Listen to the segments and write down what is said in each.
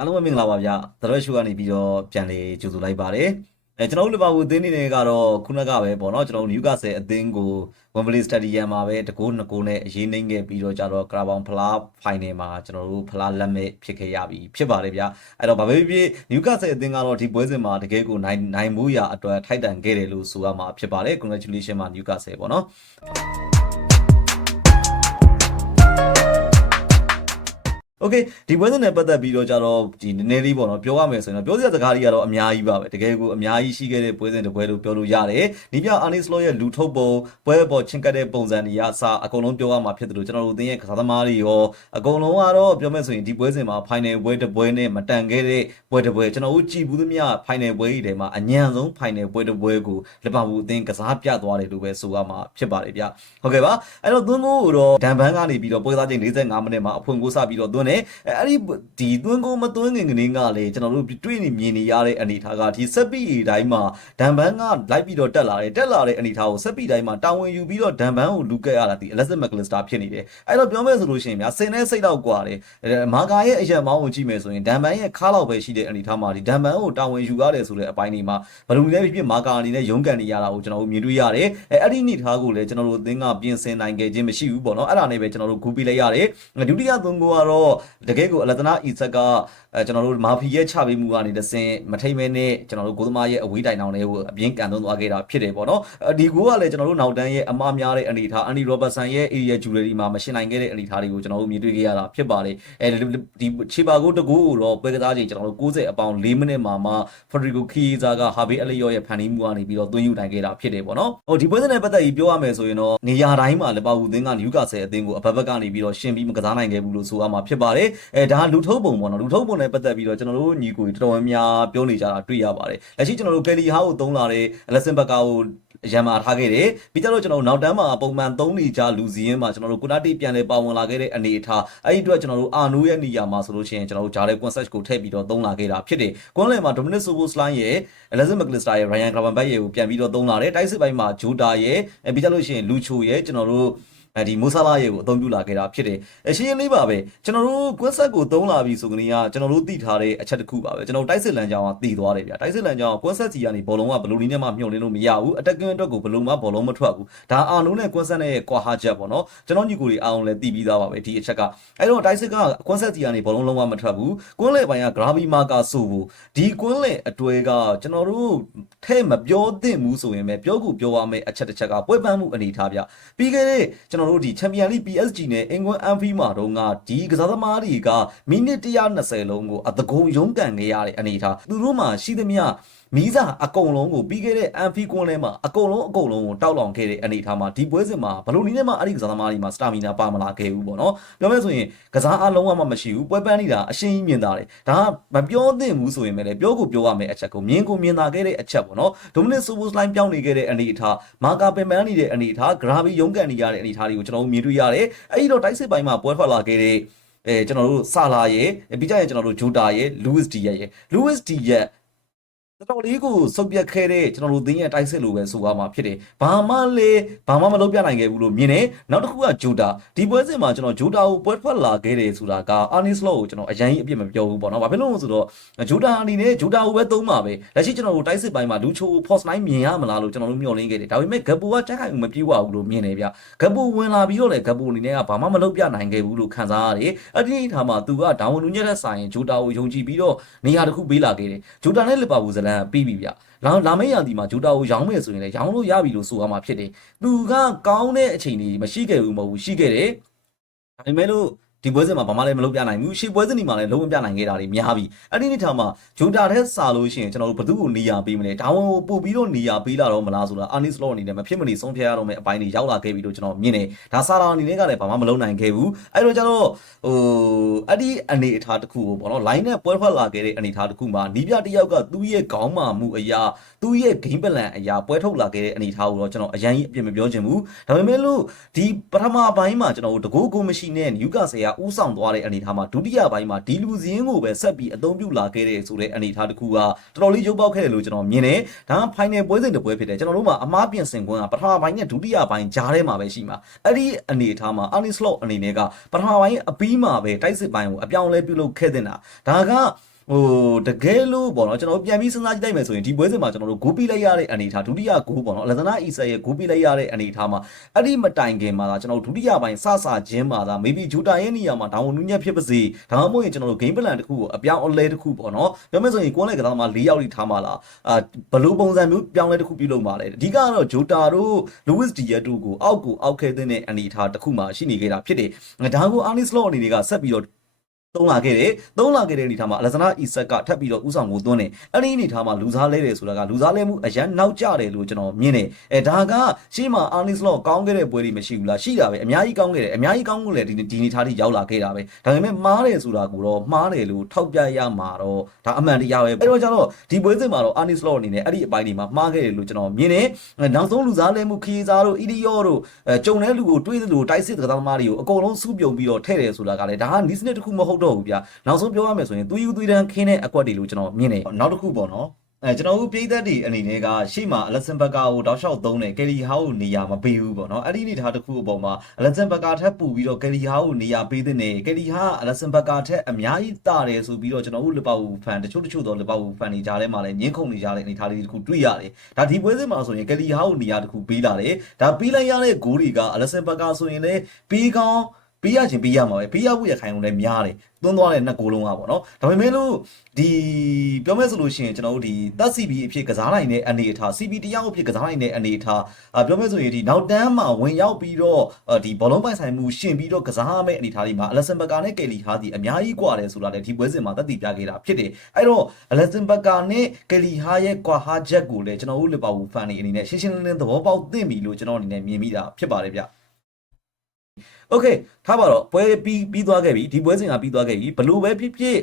အားလုံးပဲမင်္ဂလာပါဗျ။သရက်ရှုကနေပြီးတော့ပြန်လေကြိုဆိုလိုက်ပါတယ်။အဲကျွန်တော်တို့လီဗာပူးအသင်းအနေနဲ့ကတော့ခုနကပဲပေါ့နော်ကျွန်တော်တို့နယူကာဆယ်အသင်းကိုဝမ်ဘလီစတာဒီယမ်မှာပဲတကူနှစ်ကူနဲ့အရေးနှိမ့်ခဲ့ပြီးတော့ကြတော့ကရာဘောင်ဖလားဖိုင်နယ်မှာကျွန်တော်တို့ဖလားလက်မဲ့ဖြစ်ခဲ့ရပြီဖြစ်ပါတယ်ဗျ။အဲ့တော့ဘာပဲဖြစ်ဖြစ်နယူကာဆယ်အသင်းကတော့ဒီပွဲစဉ်မှာတကယ်ကိုနိုင်နိုင်မှုရအတွက်ထိုက်တန်ခဲ့တယ်လို့ဆိုရမှာဖြစ်ပါတယ်။ Congratulation ပါနယူကာဆယ်ပေါ့နော်။ Okay ဒီပွဲစဉ်နဲ့ပတ်သက်ပြီးတော့ကြတော့ဒီနည်းနည်းလေးပေါ့နော်ပြောရမယ်ဆိုရင်တော့ပြောစရာစကားတွေကတော့အများကြီးပါပဲတကယ်ကိုအများကြီးရှိခဲ့တဲ့ပွဲစဉ်တစ်ပွဲလို့ပြောလို့ရတယ်။ဒီပြအာနီစလောရဲ့လူထုတ်ပုံပွဲပေါ်ချင်းကတ်တဲ့ပုံစံတွေအစားအကုန်လုံးပြောရမှာဖြစ်တယ်လို့ကျွန်တော်တို့အသင်းရဲ့ကစားသမားတွေရောအကုန်လုံးကတော့ပြောမယ်ဆိုရင်ဒီပွဲစဉ်မှာ final ပွဲတစ်ပွဲနဲ့မတန်ခဲ့တဲ့ပွဲတစ်ပွဲကျွန်တော်တို့ကြည်ဘူးသမျှ final ပွဲကြီးတွေမှာအညံဆုံး final ပွဲတစ်ပွဲကိုလီဗာပူးအသင်းကစားပြသွားတယ်လို့ပဲဆိုရမှာဖြစ်ပါတယ်ဗျ။ဟုတ်ကဲ့ပါအဲ့တော့သွင်းကိုတော့ဒန်ဘန်းကနေပြီးတော့ပွဲစားချိန်45မိနစ်မှာအဖွင့်ကိုစပြီးတော့သွင်းနဲ့အဲ့ဒီဒီသွင်းကိုမသွင်းခင်ကလေးကလည်းကျွန်တော်တို့တွေ့နေမြင်နေရတဲ့အနေအထားကဒီစက်ပီတိုင်းမှာဒန်ဘန်ကလိုက်ပြီးတော့တက်လာတယ်တက်လာတဲ့အနေအထားကိုစက်ပီတိုင်းမှာတာဝန်ယူပြီးတော့ဒန်ဘန်ကိုလူကက်ရတာဒီ Alexis Mac McAllister ဖြစ်နေတယ်အဲ့တော့ပြောမယ်ဆိုလို့ရှိရင်ဗျာစင်တဲ့စိတ်တော့ကွာတယ်မာဂါရဲ့အရက်မောင်းကိုကြည့်မယ်ဆိုရင်ဒန်ဘန်ရဲ့ခါလောက်ပဲရှိတဲ့အနေထားမှာဒီဒန်ဘန်ကိုတာဝန်ယူရတယ်ဆိုတဲ့အပိုင်းဒီမှာဘယ်လိုလဲဖြစ်ဖြစ်မာဂါအနေနဲ့ရုန်းကန်နေရတာကိုကျွန်တော်တို့မြင်တွေ့ရတယ်အဲ့အဲ့ဒီအနေထားကိုလည်းကျွန်တော်တို့အသင်းကပြင်ဆင်နိုင်ခဲ့ခြင်းမရှိဘူးပေါ့နော်အဲ့ဒါနဲ့ပဲကျွန်တော်တို့ဂူပီလိုက်ရတယ်ဒုတိယသွင်းကိုကတော့တကယ်ကိုအလတနာအီဆက်ကအဲကျွန်တော်တို့မာဖီရဲ့ချပေးမှုကနေတဆင်မထိမ့်မဲနဲ့ကျွန်တော်တို့ကိုသမားရဲ့အဝေးတိုင်တောင်လေးကိုအပြင်းကန်သွန်းသွားခဲ့တာဖြစ်တယ်ပေါ့နော်ဒီကိုကလည်းကျွန်တော်တို့နောက်တန်းရဲ့အမားများတဲ့အနေအထားအန်ဒီရောဘတ်ဆန်ရဲ့ area jewelry မှာမရှင်းနိုင်ခဲ့တဲ့အနေအထားတွေကိုကျွန်တော်တို့မြင်တွေ့ခဲ့ရတာဖြစ်ပါတယ်အဲဒီချေပါကိုတကူကိုတော့ပွဲကစားချိန်ကျွန်တော်တို့60အပေါင်4မိနစ်မှာမှ Federico Chiesa က Harvey Elliott ရဲ့ဖန်တီးမှုကနေပြီးတော့သွင်းယူနိုင်ခဲ့တာဖြစ်တယ်ပေါ့နော်ဟိုဒီပွဲစဉ်နဲ့ပတ်သက်ပြီးပြောရမယ်ဆိုရင်တော့နေရာတိုင်းမှာလီဗာပူးအသင်းကနယူကာဆယ်အသင်းကိုအဘက်ဘက်ကနေပြီးတော့ရှင်းပြီးမကစားနိုင်ခဲ့ဘူးလို့ဆိုရမှာဖြစ်ပါတယ်အဲဒါလူထုတ်ပုံပေါ့နော်လူထုတ်ပုံနဲ့ပတ်သက်ပြီးတော့ကျွန်တော်တို့ညီကိုတော်တော်များများပြောနေကြတာတွေ့ရပါတယ်လက်ရှိကျွန်တော်တို့ကယ်လီဟာကိုသုံးလာတဲ့ Alexis Becker ကိုရန်မာထားခဲ့တယ်ပြီးကြတော့ကျွန်တော်တို့နောက်တန်းမှာပုံမှန်3နေကြလူစီရင်မှာကျွန်တော်တို့ကုနာတိပြန်လဲပါဝင်လာခဲ့တဲ့အနေအထားအဲ့ဒီအတွက်ကျွန်တော်တို့အာနိုးရဲ့နေရာမှာဆိုလို့ရှိရင်ကျွန်တော်တို့ဂျားတဲ့ concept ကိုထည့်ပြီးတော့သုံးလာခဲ့တာဖြစ်တယ်ကွန်လယ်မှာ Dominic Soboslai ရဲ့ Alexis McAllister ရဲ့ Ryan Gravenberch ရဲ့ကိုပြန်ပြီးတော့သုံးလာတယ်တိုက်စစ်ပိုင်းမှာ Jota ရဲ့ပြီးကြလို့ရှိရင် Lucho ရဲ့ကျွန်တော်တို့ အဲဒီမိုဆာလာရဲ့ကိုအသုံးပြုလာခဲ့တာဖြစ်တယ်အရှင်းလေးပါပဲကျွန်တော်တို့ကွက်ဆက်ကိုသုံးလာပြီဆိုကနေကကျွန်တော်တို့သိထားတဲ့အချက်တစ်ခုပါပဲကျွန်တော်တိုက်စစ်လန်ကြောင်းကတည်သွားတယ်ဗျာတိုက်စစ်လန်ကြောင်းကကွက်ဆက်စီကနေဘောလုံးကဘလူးနီးနဲ့မှမြုံလင်းလို့မရဘူးအတက်ကင်းအတွက်ကိုဘလူးမှဘောလုံးမထွက်ဘူးဒါအာလုံးနဲ့ကွက်ဆက်နဲ့ကွာဟာချက်ပေါ့နော်ကျွန်တော်ညီကိုတွေအားအောင်လည်းတည်ပြီးသားပါပဲဒီအချက်ကအဲ့တော့တိုက်စစ်ကကွက်ဆက်စီကနေဘောလုံးလုံးဝမထွက်ဘူးကွန်းလေပိုင်းကဂရာဗီမာကာဆိုဘူးဒီကွန်းလေအတွဲကကျွန်တော်တို့ထဲမပြောသင့်ဘူးဆိုရင်ပဲပြောခုပြောရမယ့်အချက်တစ်ချက်ကပွဲပန်းမှုအနေထားဗျပြီးခဲ့တဲ့ကျွန်တော်တို့ဒီချန်ပီယံလိ PSG နဲ့အင်ကွန် Anfield မှာတော့ကဒီကစားသမားတွေကမိနစ်120လုံးကိုအတကုံရုံးကန်ခဲ့ရတဲ့အနေအထားသူတို့မှာရှိသမျှ မီးစာအကုန်လုံးကိုပြီးခဲ့တဲ့အန်ဖီကွန်းထဲမှာအကုန်လုံးအကုန်လုံးကိုတောက်လောင်ခဲ့တဲ့အနေအထားမှာဒီပွဲစဉ်မှာဘလို့နည်းနဲ့မှအဲ့ဒီကစားသမားတွေမှာစတာမီနာပါမလာခဲ့ဘူးပေါ့နော်ပြောမယ်ဆိုရင်ကစားအလုံးဝမှမရှိဘူးပွဲပန်းနေတာအရှင်းကြီးမြင်တာတယ်ဒါကမပြောသင့်ဘူးဆိုရင်လည်းပြောကိုပြောရမယ့်အချက်ကိုမြင်ကိုမြင်သာခဲ့တဲ့အချက်ပေါ့နော်ဒိုမနစ်ဆိုဘိုစလိုင်းပြောင်းနေခဲ့တဲ့အနေအထားမာကာပင်ပန်းနေတဲ့အနေအထားဂရာဗီရုံးကန်နေရတဲ့အနေအထားတွေကိုကျွန်တော်တို့မြင်တွေ့ရတယ်အဲ့ဒီတော့တိုက်စစ်ပိုင်းမှာပွဲထွက်လာခဲ့တဲ့အဲကျွန်တော်တို့ဆာလာရဲ့ပြီးကြရင်ကျွန်တော်တို့ဂျိုတာရဲ့လူးဝစ်ဒီရဲ့လူးဝစ်ဒီရဲ့ တော်တော်လေးကိုစုပ်ပြတ်ခဲ့တဲ့ကျွန်တော်တို့သင်းရဲ့တိုက်စစ်လိုပဲဆိုရမှာဖြစ်တယ်။ဘာမှလေဘာမှမလုပ်ပြနိုင်ခဲ့ဘူးလို့မြင်တယ်။နောက်တစ်ခုကဂျိုတာဒီပွဲစဉ်မှာကျွန်တော်ဂျိုတာကိုပွဲထွက်လာခဲ့တယ်ဆိုတာကအာနီစလော့ကိုကျွန်တော်အရင်အပြစ်မပြောဘူးပေါ့နော်။ဘာဖြစ်လို့လဲဆိုတော့ဂျိုတာအနေနဲ့ဂျိုတာကိုပဲသုံးပါပဲ။လက်ရှိကျွန်တော်တို့တိုက်စစ်ပိုင်းမှာလူချို force line မြင်ရမလားလို့ကျွန်တော်တို့မျှော်လင့်ခဲ့တယ်။ဒါပေမဲ့ဂပူကတက်ခိုင်မှုမပြေဝဘူးလို့မြင်တယ်ဗျ။ဂပူဝင်လာပြီးတော့လေဂပူအနေနဲ့ကဘာမှမလုပ်ပြနိုင်ခဲ့ဘူးလို့ခံစားရတယ်။အဲ့ဒီထားမှာသူကဒါဝန်နူညက်တဲ့ဆိုင်ဂျိုတာကိုယုံကြည်ပြီးတော့နေရာတစ်ခုပေးလာခဲ့တယ်။ဂျိုတာနဲ့လီဗာပူးဇလန်ပြီးပြီဗျ။လာလာမယ့်ရာသီမှာဂျိုတာကိုရောင်းမယ်ဆိုရင်လည်းရောင်းလို့ရပြီလို့ဆိုရမှာဖြစ်တယ်။သူကကောင်းတဲ့အချိန်ကြီးမရှိခဲ့ဘူးမဟုတ်ဘူးရှိခဲ့တယ်။ဒါပေမဲ့လို့ ဒီပွဲစဉ်မှာဘာမှလည်းမလုပ်ပြနိုင်ဘူးရှေ့ပွဲစဉ်ဒီမှာလည်းလုံးဝပြနိုင်ခဲ့တာတွေများပြီအဲ့ဒီနေ့ထားမှာဂျိုတာတဲ့စာလို့ရှိရင်ကျွန်တော်တို့ဘသူ့ကိုနေရာပေးမလဲဒါဝန်ကိုပို့ပြီးတော့နေရာပေးလာတော့မလားဆိုတာအာနီစလော့အနေနဲ့မဖြစ်မနေဆုံးဖြတ်ရတော့မယ့်အပိုင်းတွေရောက်လာခဲ့ပြီလို့ကျွန်တော်မြင်တယ်ဒါစာတော်အနေနဲ့ကလည်းဘာမှမလုပ်နိုင်ခဲ့ဘူးအဲ့တော့ကျွန်တော်ဟိုအဲ့ဒီအနေအထားတစ်ခုကိုပေါ့နော် line နဲ့ပွဲထွက်လာခဲ့တဲ့အနေအထားတစ်ခုမှာနီးပြတစ်ယောက်ကသူ့ရဲ့ခေါင်းမာမှုအရာသူ့ရဲ့ game plan အရာပွဲထုတ်လာခဲ့တဲ့အနေအထားကိုတော့ကျွန်တော်အရင်ကြီးအပြစ်မပြောချင်ဘူးဒါပေမဲ့လို့ဒီပထမပိုင်းမှာကျွန်တော်တို့တကူကိုမရှိနဲ့နယူကာဆယ်ကဥဆောင်သွားတဲ့အနေအထားမှာဒုတိယပိုင်းမှာဒီလူစင်းကိုပဲဆက်ပြီးအသုံးပြုလာခဲ့တဲ့ဆိုတဲ့အနေအထားတစ်ခုကတော်တော်လေးရုပ်ပေါက်ခဲ့တယ်လို့ကျွန်တော်မြင်တယ်ဒါက final ပွဲစဉ်တစ်ပွဲဖြစ်တယ်ကျွန်တော်တို့မှာအမားပြင်ဆင်ခွင့်ကပထမပိုင်းနဲ့ဒုတိယပိုင်းကြားထဲမှာပဲရှိမှာအဲ့ဒီအနေအထားမှာ Arnie Slot အနေနဲ့ကပထမပိုင်းအပြီးမှာပဲတိုက်စစ်ပိုင်းကိုအပြောင်းလဲပြုလုပ်ခဲ့တင်တာဒါက ဟိုတကယ်လို့ပေါ့နော်ကျွန်တော်တို့ပြန်ပြီးစဉ်းစားကြည့်လိုက်မယ်ဆိုရင်ဒီပွဲစဉ်မှာကျွန်တော်တို့ဂိုးပြီးလိုက်ရတဲ့အနေအထားဒုတိယဂိုးပေါ့နော်အလဇနာအီဆာရဲ့ဂိုးပြီးလိုက်ရတဲ့အနေအထားမှာအဲ့ဒီမတိုင်ခင်မှာသာကျွန်တော်တို့ဒုတိယပိုင်းစစချင်းမှာသာ maybe ဂျူတာရဲ့နေရာမှာဒေါဝန်နူးညက်ဖြစ်ပါစေဒါမှမဟုတ်ရင်ကျွန်တော်တို့ game plan တစ်ခုကိုအပြောင်းအလဲတစ်ခုပေါ့နော်ပြောမယ်ဆိုရင်ကိုယ်လည်းကစားသမား၄ယောက်ထိထားမှာလားအာဘယ်လိုပုံစံမျိုးပြောင်းလဲတစ်ခုပြုလုပ်မှာလဲအဓိကကတော့ဂျူတာတို့ Luis Diaz တို့ကိုအောက်ကိုအောက်ခဲတဲ့အနေအထားတစ်ခုမှရှိနေခဲ့တာဖြစ်တယ်ဒါကို Arne Slot အနေနဲ့ကဆက်ပြီးတော့ သုံးလာခဲ့တယ်သုံးလာခဲ့တဲ့အနေထားမှာအလဇနာအီဆက်ကထပ်ပြီးတော့ဥဆောင်ကိုသွင်းတယ်အဲ့ဒီအနေထားမှာလူစားလဲတယ်ဆိုတာကလူစားလဲမှုအရန်နောက်ကျတယ်လို့ကျွန်တော်မြင်တယ်အဲဒါကရှေ့မှာအာနီစလော့ကောင်းခဲ့တဲ့ပွဲတွေမရှိဘူးလားရှိတာပဲအများကြီးကောင်းခဲ့တယ်အများကြီးကောင်းလို့လည်းဒီဒီအနေထားထိရောက်လာခဲ့တာပဲဒါပေမဲ့မားတယ်ဆိုတာကိုတော့မှားတယ်လို့ထောက်ပြရမှာတော့ဒါအမှန်တရားပဲအဲ့တော့ကျတော့ဒီပွဲစဉ်မှာတော့အာနီစလော့အနေနဲ့အဲ့ဒီအပိုင်းတွေမှာမှားခဲ့တယ်လို့ကျွန်တော်မြင်တယ်နောက်ဆုံးလူစားလဲမှုခီးစားတို့အီဒီယောတို့အဲကြုံတဲ့လူကိုတွေးသလိုတိုက်စစ်ကစားသမားတွေကိုအကုန်လုံးစုပြုံပြီးတော့ထည့်တယ်ဆိုတာကလည်းဒါကနီးစနစ်တစ်ခုမဟုတ်တော့ဘူးဗျာနောက်ဆုံးပြောရမယ်ဆိုရင်သွေးယူသွေးတန်းခင်းတဲ့အကွက်တွေလို့ကျွန်တော်မြင်တယ်နောက်တစ်ခုပေါ့နော်အဲကျွန်တော်တို့ပြည်သက်တွေအနေနဲ့ကရှေ့မှာအလက်ဆန်ဘက်ကာကိုတောက်လျှောက်သုံးတယ်ကယ်လီဟာကိုနေရာမပေးဘူးပေါ့နော်အဲ့ဒီအနေထားတစ်ခုအပေါ်မှာအလက်ဆန်ဘက်ကာထက်ပူပြီးတော့ကယ်လီဟာကိုနေရာပေးတဲ့နေကယ်လီဟာအလက်ဆန်ဘက်ကာထက်အများကြီးတာတယ်ဆိုပြီးတော့ကျွန်တော်တို့လပဝူဖန်တချို့တချို့တော့လပဝူဖန်နေကြတဲ့မှာလည်းညှင်းခုန်နေကြတဲ့အနေထားလေးတစ်ခုတွေ့ရတယ်ဒါဒီပွဲစဉ်မှာဆိုရင်ကယ်လီဟာကိုနေရာတစ်ခုပေးလာတယ်ဒါပေးလိုက်ရတဲ့ဂိုးတွေကအလက်ဆန်ဘက်ကာဆိုရင်လည်းပေးကောင်း ပေးရချင်းပေးရမှာပဲပေးရဖို့ရခိုင်လုံးလည်းများတယ်သွန်းသွားတဲ့နှစ်ကိုလုံးကပေါ့နော်ဒါပေမဲ့လို့ဒီပြောမယ်ဆိုလို့ရှိရင်ကျွန်တော်တို့ဒီသက် CB အဖြစ်ကစားနိုင်တဲ့အနေအထား CB တယောက်အဖြစ်ကစားနိုင်တဲ့အနေအထားပြောမယ်ဆိုရင်ဒီနောက်တန်းမှာဝင်ရောက်ပြီးတော့ဒီဘောလုံးပိုင်ဆိုင်မှုရှင်ပြီးတော့ကစားရမယ့်အနေအထားဒီမှာအလက်ဆန်ဘကာနဲ့ကယ်လီဟာဒီအများကြီးကွာတယ်ဆိုတာလည်းဒီပွဲစဉ်မှာသက်တည်ပြခဲ့တာဖြစ်တယ်အဲ့တော့အလက်ဆန်ဘကာနဲ့ကယ်လီဟာရဲ့ကွာဟာချက်ကိုလည်းကျွန်တော်တို့လီဗာပူးဖန်တွေအနေနဲ့ရှင်းရှင်းလင်းလင်းသဘောပေါက်သင့်ပြီလို့ကျွန်တော်အနေနဲ့မြင်မိတာဖြစ်ပါတယ်ဗျ โอเคထားပါတော့ပွဲပြီးပြီးသွားခဲ့ပြီဒီပွဲစဉ်ကပြီးသွားခဲ့ပြီဘလို့ပဲဖြစ်ဖြစ်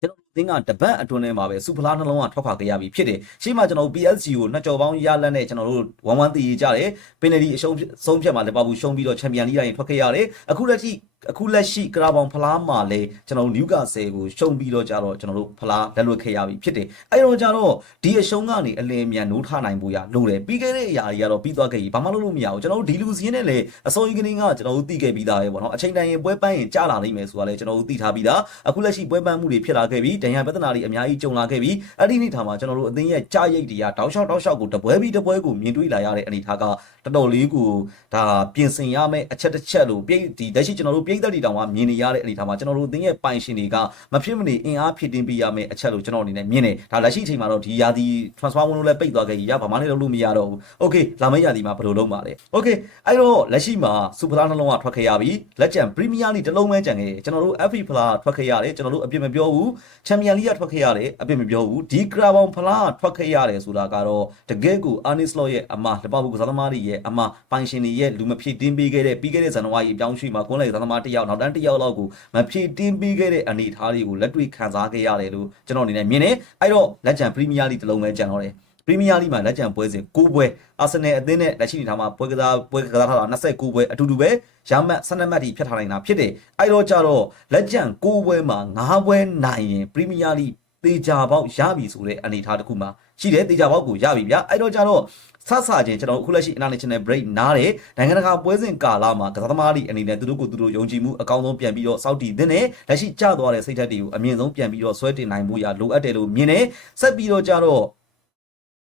ကျွန်တော်တို့အသင်းကတပတ်အတွင်းထဲမှာပဲစူဖလားနှလုံးကထွက်ခွာခဲ့ရပြီဖြစ်တယ်ရှေ့မှာကျွန်တော်တို့ PSG ကိုနှစ်ကြော်ပေါင်းရလက်နဲ့ကျွန်တော်တို့1-1တည်ကြတယ်ပင်နယ်ဒီအရှုံးဆုံးဖြတ်မှာလီဗာပူးရှုံးပြီးတော့ချန်ပီယံလိဂ်ရင်ထွက်ခဲ့ရတယ်အခုလက်ရှိ အခုလက်ရှိကရာဘောင်ဖလားမှာလဲကျွန်တော်တို့နျူကာဆယ်ကိုရှုံးပြီးတော့ကြတော့ကျွန်တော်တို့ဖလားလက်လွတ်ခဲ့ရပြီဖြစ်တယ်အဲ့တော့ကြတော့ဒီအရှုံးကနေအလင်းမြန်နိုးထနိုင်ဖို့ရလိုတယ်ပြီးခဲ့တဲ့အရာတွေကတော့ပြီးသွားခဲ့ပြီဘာမှလုပ်လို့မရဘူးကျွန်တော်တို့ဒီလူစင်းနဲ့လေအစိုးရကင်းကကျွန်တော်တို့သိခဲ့ပြီးသားပဲပေါ့နော်အချိန်တိုင်းရင်ပွဲပန်းရင်ကြာလာနိုင်မယ်ဆိုတာလဲကျွန်တော်တို့သိထားပြီးသားအခုလက်ရှိပွဲပန်းမှုတွေဖြစ်လာခဲ့ပြီဒဏ်ရာပြဿနာတွေအများကြီးကြုံလာခဲ့ပြီအဲ့ဒီနေ့ထားမှာကျွန်တော်တို့အသင်းရဲ့ကြာရိတ်တွေကတောက်လျှောက်တောက်လျှောက်ကိုတပွဲပြီးတပွဲကိုမြင်တွေ့လာရတဲ့အနေအထားကတော်တော်လေးကိုဒါပြင်ဆင်ရမယ့်အချက်တစ်ချက်လို့ပြိဒီလက်ရှိကျွန်တော်တို့ပြိသက်တွေတောင်မှမြင်နေရတဲ့အနေအထားမှာကျွန်တော်တို့အသင်းရဲ့ပိုင်ရှင်တွေကမဖြစ်မနေအင်အားဖြစ်တင်ပေးရမယ့်အချက်လို့ကျွန်တော်အနေနဲ့မြင်တယ်ဒါလက်ရှိအချိန်မှာတော့ဒီယာဒီ transfer ဝင်လို့လည်းပိတ်သွားခဲ့ကြီးရဘာမှလည်းလုပ်လို့မရတော့ဘူး okay လာမယ့်ယာဒီမှာဘယ်လိုလုပ်မှာလဲ okay အဲ့တော့လက်ရှိမှာစူပလာနှလုံးကထွက်ခဲ့ရပြီလက်ကျန် Premier League တစ်လုံးပဲကျန်ခဲ့တယ်ကျွန်တော်တို့ FA ဖလားထွက်ခဲ့ရတယ်ကျွန်တော်တို့အပြစ်မပြောဘူး Champion League ကထွက်ခဲ့ရတယ်အပြစ်မပြောဘူးဒီကရာဘောင်ဖလားထွက်ခဲ့ရတယ်ဆိုတာကတော့တကယ့်ကို Arne Slot ရဲ့အမလပဘူးကစားသမားတွေရဲ့အမပိုင်ရှင်တွေရဲ့လူမဖြစ်တင်းပေးခဲ့တဲ့ပြီးခဲ့တဲ့ဇန်နဝါရီအပြောင်းရွှေ့မှာကွန်းလေကစားသမားတစ်ယောက်နောက်တန်းတစ်ယောက်လောက်ကိုမဖြစ်တင်းပေးခဲ့တဲ့အနေအထားတွေကိုလက်တွေ့ခံစားခဲ့ရတယ်လို့ကျွန်တော်အနေနဲ့မြင်တယ်အဲ့တော့လက်ကျန် Premier League တစ်လုံးပဲကျန်တော့တယ်ပရီးမီးယားလိမှာလက်ကျန်ပွဲစဉ်9ပွဲအာဆင်နယ်အသင်းနဲ့လက်ရှိနေထားမှာပွဲကစားပွဲကစားထားတာ29ပွဲအတူတူပဲရမှတ်12မှတ်ထိဖြတ်ထားနိုင်တာဖြစ်တယ်အဲ့တော့ကြတော့လက်ကျန်9ပွဲမှာ9ပွဲနိုင်ရင်ပရီးမီးယားလိတေချာပေါက်ရပြီဆိုတဲ့အနေအထားတစ်ခုမှာရှိတယ်တေချာပေါက်ကိုရပြီဗျအဲ့တော့ကြတော့ ဆဆချင်းကျွန်တော်အခုလက်ရှိ international break နားတယ်နိုင်ငံတကာပွဲစဉ်ကာလမှာကစားသမားတွေအနေနဲ့သူတို့ကိုသူတို့ယုံကြည်မှုအကောင်းဆုံးပြန်ပြီးတော့စောက်တည်တဲ့နဲ့လက်ရှိကျသွားတဲ့စိတ်ဓာတ်တွေကိုအမြင့်ဆုံးပြန်ပြီးတော့ဆွဲတင်နိုင်မှုရလိုအပ်တယ်လို့မြင်တယ်ဆက်ပြီးတော့ကြတော့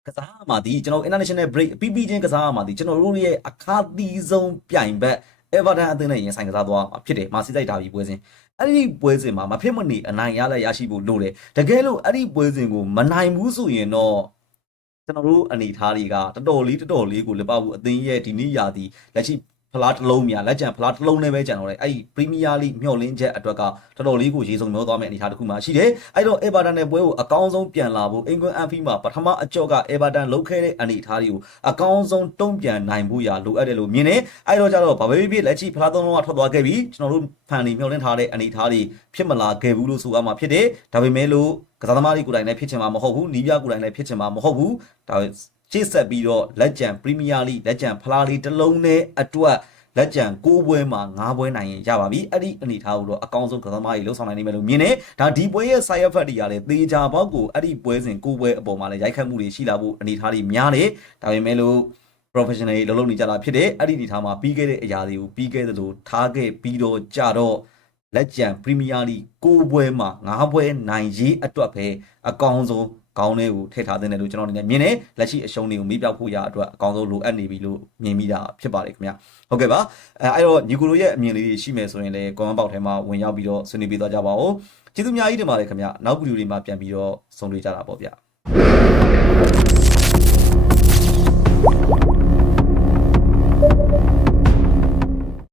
ကစားရမှာဒီကျွန်တော် international break ပြီးပြီးချင်းကစားရမှာဒီကျွန်တော်တို့ရဲ့အခါသီးဆုံးပြိုင်ဘက် Everton အသင်းနဲ့ရင်ဆိုင်ကစားသွားမှာဖြစ်တယ်မာစီတိုက်တာပြီးပွဲစဉ်အဲ့ဒီပွဲစဉ်မှာမဖြစ်မနေအနိုင်ရလက်ရရှိဖို့လိုတယ်တကယ်လို့အဲ့ဒီပွဲစဉ်ကိုမနိုင်ဘူးဆိုရင်တော့ ကျွန်တော်တို့အနေထားတွေကတော်တော်လေးတော်တော်လေးကိုလပဘူးအသင်းရဲ့ဒီနေ့ရာသီလက်ရှိဖလားတစ်လုံးများလက်ကျန်ဖလားတစ်လုံးနဲ့ပဲကျန်တော့တယ်အဲ့ဒီပရီးမီးယားလိမျှော်လင့်ချက်အတွက်ကတော်တော်လေးကိုရေစုံမျောသွားမယ့်အနေအထားတစ်ခုမှရှိတယ်အဲ့တော့ Everton နဲ့ပွဲကိုအကောင်းဆုံးပြန်လာဖို့အင်ကွန်အန်ဖီမှာပထမအကြော့က Everton လုတ်ခဲ့တဲ့အနေအထားတွေကိုအကောင်းဆုံးတုံ့ပြန်နိုင်ဖို့ရာလိုအပ်တယ်လို့မြင်တယ်အဲ့တော့ကျတော့ဘာပဲဖြစ်ဖြစ်လက်ရှိဖလားသုံးလုံးကထွက်သွားခဲ့ပြီကျွန်တော်တို့ဖန်နေမျှော်လင့်ထားတဲ့အနေအထားတွေဖြစ်မလာခဲ့ဘူးလို့ဆိုရမှာဖြစ်တယ်ဒါပေမဲ့လို့ ကစားသမားတွေကိုယ်တိုင်လည်းဖြစ်ချင်မှာမဟုတ်ဘူးနီးပြကိုယ်တိုင်လည်းဖြစ်ချင်မှာမဟုတ်ဘူးဒါရှေ့ဆက်ပြီးတော့လက်ကျန်ပရီးမီးယားလိလက်ကျန်ဖလားလေးတစ်လုံးနဲ့အတွက်လက်ကျန်6ပွဲမှာ9ပွဲနိုင်ရင်ရပါပြီအဲ့ဒီအနေထားကိုတော့အကောင်းဆုံးကစားသမားကြီးလှုပ်ဆောင်နိုင်နိုင်မယ်လို့မြင်တယ်ဒါဒီပွဲရဲ့ side effect တွေကလည်းသေချာပေါက်ကိုအဲ့ဒီပွဲစဉ်6ပွဲအပေါ်မှာလည်းရိုက်ခတ်မှုတွေရှိလာဖို့အနေထားတွေများတယ်ဒါပေမဲ့လို့ professional တွေလှုပ်လှုပ်နေကြတာဖြစ်တယ်အဲ့ဒီအနေထားမှာပြီးခဲ့တဲ့အရာတွေကိုပြီးခဲ့သလိုထားခဲ့ပြီးတော့ကြတော့ လက်ကျန်ပရီးမီးယားလိ6ပွဲမှာ9ပွဲနိုင်ရေးအတွက်ပဲအကောင်းဆုံးကောင်းလေးကိုထည့်ထားတဲ့တယ်လို့ကျွန်တော်အနေနဲ့မြင်တယ်လက်ရှိအရှုံးတွေကိုမေးပြောက်ဖို့ရအတွက်အကောင်းဆုံးလိုအပ်နေပြီလို့မြင်မိတာဖြစ်ပါတယ်ခင်ဗျဟုတ်ကဲ့ပါအဲအဲ့တော့ညီကိုတို့ရဲ့အမြင်လေးတွေရှိမယ်ဆိုရင်လည်း comment box ထဲမှာဝင်ရောက်ပြီးတော့ဆွေးနွေးပေးသွားကြပါဦးကျေးဇူးအများကြီးတင်ပါတယ်ခင်ဗျနောက်ဗီဒီယိုတွေမှာပြန်ပြီးတော့ဆုံတွေ့ကြတာပေါ့ဗျ